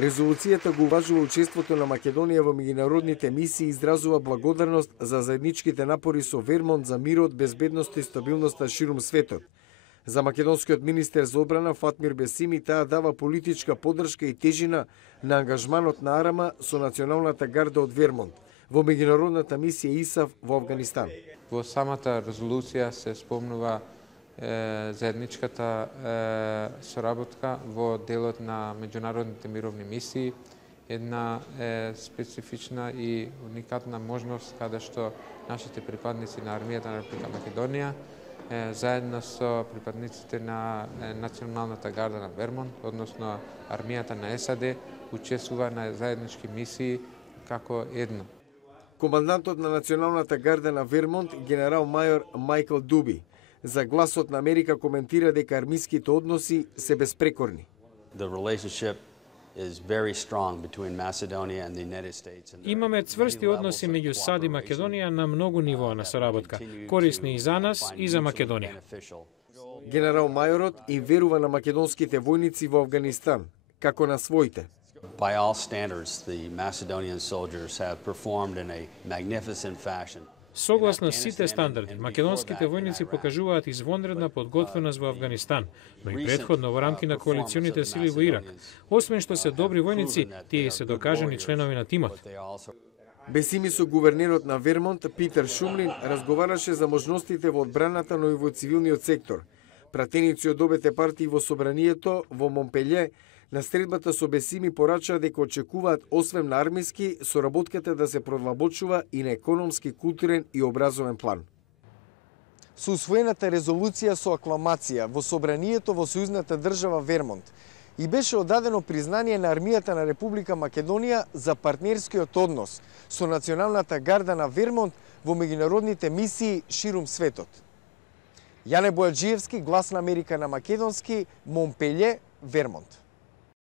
Резолуцијата го уважува учеството на Македонија во меѓународните мисии и изразува благодарност за заедничките напори со Вермонт за мирот, безбедноста и стабилноста ширум светот. За македонскиот министер за одбрана Фатмир Бесими таа дава политичка поддршка и тежина на ангажманот на Арама со националната гарда од Вермонт во меѓународната мисија ИСАФ во Авганистан. Во самата резолуција се спомнува заедничката соработка во делот на меѓународните мировни мисии, една специфична и уникатна можност каде што нашите припадници на армијата на Република Македонија заедно со припадниците на националната гарда на Вермонт, односно армијата на САД, учествува на заеднички мисии како едно. Командантот на националната гарда на Вермонт, генерал мајор Мајкл Дуби, за Гласот на Америка коментира дека армиските односи се безпрекорни. Имаме цврсти односи меѓу САД и Македонија на многу нивоа на соработка, корисни и за нас и за Македонија. Генерал мајорот им верува на македонските војници во Авганистан, како на своите. By all standards, the Macedonian soldiers have performed in a magnificent fashion. Согласно сите стандарди, македонските војници покажуваат извонредна подготвеност во Авганистан, но и претходно во рамки на коалиционите сили во Ирак. Освен што се добри војници, тие се докажани членови на тимот. Бесими со гувернерот на Вермонт, Питер Шумлин, разговараше за можностите во одбраната, но и во цивилниот сектор. Пратеници од обете партии во собранието во Монпелје на средбата со Бесими порачаа дека очекуваат освен на армиски, соработката да се продлабочува и на економски, културен и образовен план. Со усвоената резолуција со акламација во собранието во сојузната држава Вермонт и беше одадено признание на армијата на Република Македонија за партнерскиот однос со националната гарда на Вермонт во меѓународните мисии ширум светот. Јане Бојаджиевски, Глас на Америка на македонски, Монпелје, Вермонт.